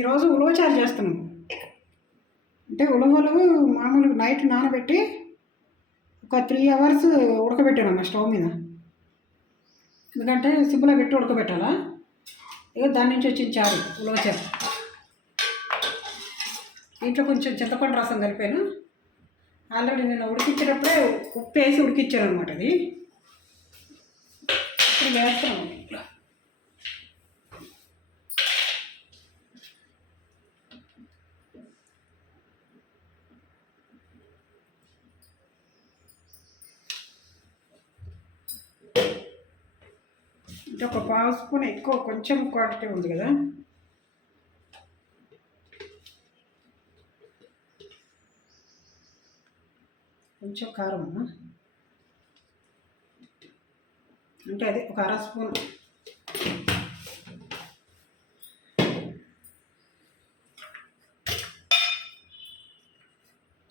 ఈరోజు ఉలవచారు చేస్తున్నాము. అంటే ఉలవలు మామూలుగా నైట్ నానబెట్టి ఒక 3 అవర్స్ ఉడకబెట్టానమ్మా స్టవ్ మీద. ఎందుకంటే సిమ్లో పెట్టి ఉడకబెట్టాలా. ఇక దాని నుంచి వచ్చిన చారు ఉలవచారు. దీంట్లో కొంచెం చింతపండు రసం కలిపాను. ఆల్రెడీ నేను ఉడికించేటప్పుడే ఉప్పు వేసి ఉడికించాను అనమాట. అది ఇప్పుడు వేస్తాను. అంటే ఒక 1/2 స్పూన్ ఎక్కువ, కొంచెం క్వాంటిటీ ఉంది కదా. కొంచెం కారం అమ్మా, అంటే అదే ఒక 1/2 స్పూన్.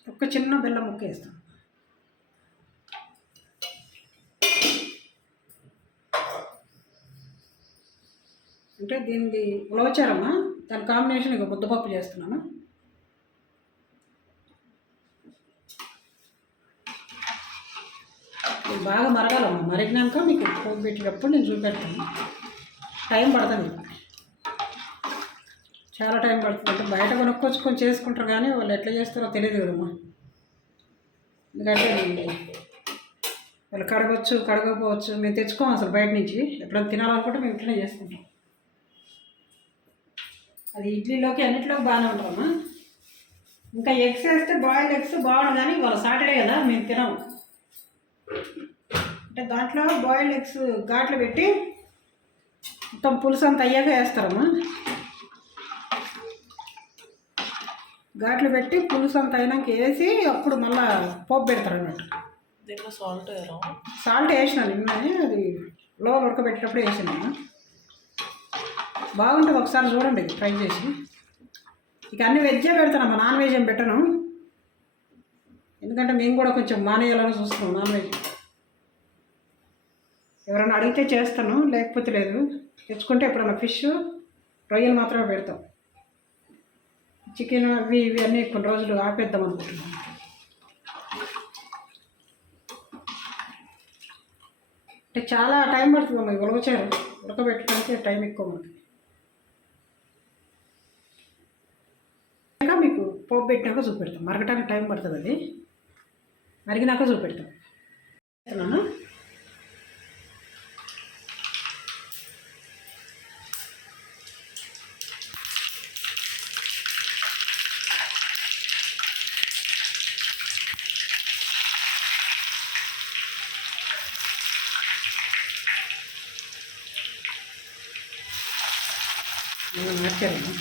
ఒక చిన్న బెల్లం ముక్క వేస్తాం. అంటే దీనిది ఉలవచారమ్మా, దాని కాంబినేషన్ ఇక ముద్దపప్పు చేస్తున్నాను. ఇది బాగా మరగాలమ్మా. మరిగినాక మీకు పోపు పెట్టేటప్పుడు నేను చూపెడతాను. టైం పడుతుంది, చాలా టైం పడుతుంది. అంటే బయట కొనుక్కొచ్చుకొని చేసుకుంటారు కానీ వాళ్ళు ఎట్లా చేస్తారో తెలియదు కదమ్మా. ఎందుకంటే వాళ్ళు కడగవచ్చు, కడగకపోవచ్చు. మేము తెచ్చుకోము అసలు బయట నుంచి. ఎప్పుడైనా తినాలనుకుంటే మేము ఇంట్లోనే చేసుకుంటాం. అది ఇడ్లీలోకి అన్నింటిలోకి బాగానే ఉంటామమ్మా. ఇంకా ఎగ్స్ వేస్తే బాయిల్డ్ ఎగ్స్ బాగుండు, కానీ వాళ్ళ సాటర్డే కదా మేము తినము. అంటే దాంట్లో బాయిల్డ్ ఎగ్స్ ఘాట్లు పెట్టి మొత్తం పులుసు అంతా అయ్యాక వేస్తారమ్మా. ఘాట్లు పెట్టి పులుసు అంతా అయినాక వేసి అప్పుడు మళ్ళీ పోపు పెడతారు అన్నట్టు. దీంట్లో సాల్ట్ వేసిన నిన్ననే, అది లోపల ఉడకబెట్టేటప్పుడు వేసినాను. బాగుంటుంది, ఒకసారి చూడండి ట్రై చేసి. ఇక అన్ని వెజ్జే పెడతానమ్మా, నాన్ వెజ్ ఏం పెట్టను. ఎందుకంటే మేము కూడా కొంచెం మానేయాలని చూస్తున్నాం నాన్ వెజ్. ఎవరైనా అడిగితే చేస్తాను, లేకపోతే లేదు. తెచ్చుకుంటే ఎప్పుడైనా ఫిష్, రొయ్యలు మాత్రమే పెడతాం. చికెన్ అవి ఇవి అన్నీ కొన్ని రోజులు ఆపేద్దాం అనుకుంటున్నాం. అంటే చాలా టైం పడుతుంది అమ్మ ఉలవచారు ఉడకబెట్టడానికి, టైం ఎక్కువ ఉంటుంది. ఇంకా మీకు పోపు పెట్టినాక చూపెడతాం. మరగటానికి టైం పడుతుంది, అది మరిగినాక చూపెడతాం. మార్చాను.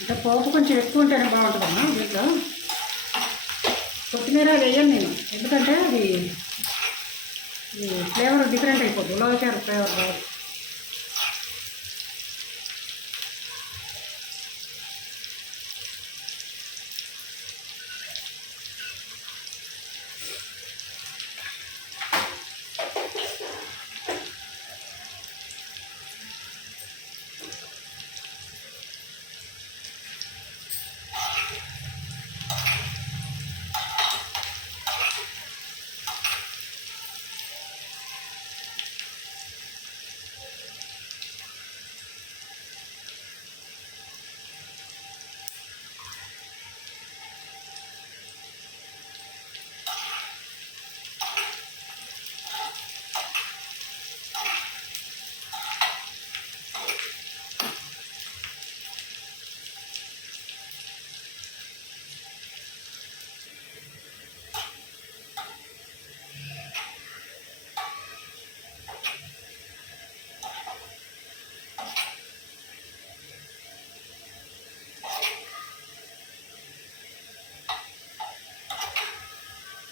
అంటే పోపు కొంచెం ఎక్కువ ఉంటేనే బాగుంటుందమ్మా. దీంట్లో కొత్తిమీర వేయను నేను, ఎందుకంటే అది ఫ్లేవర్ డిఫరెంట్ అయిపోతుంది. ఉలవచారు ఫ్లేవర్ బాగుంది.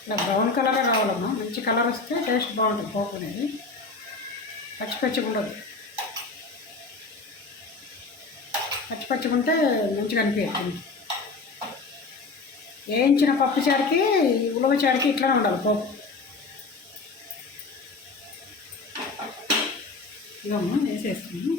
ఇలా బ్రౌన్ కలరే రావాలమ్మా. మంచి కలర్ వస్తే టేస్ట్ బాగుంటుంది పోపు అనేది, పచ్చి పచ్చిగా ఉండదు. పచ్చి పచ్చిగా ఉంటే మంచిగా అనిపించదు. వేయించిన పప్పు చారుకి ఉలవ చారుకి ఇట్లానే ఉండాలి పప్పు. ఇవమ్మా వేసేస్తున్నాను.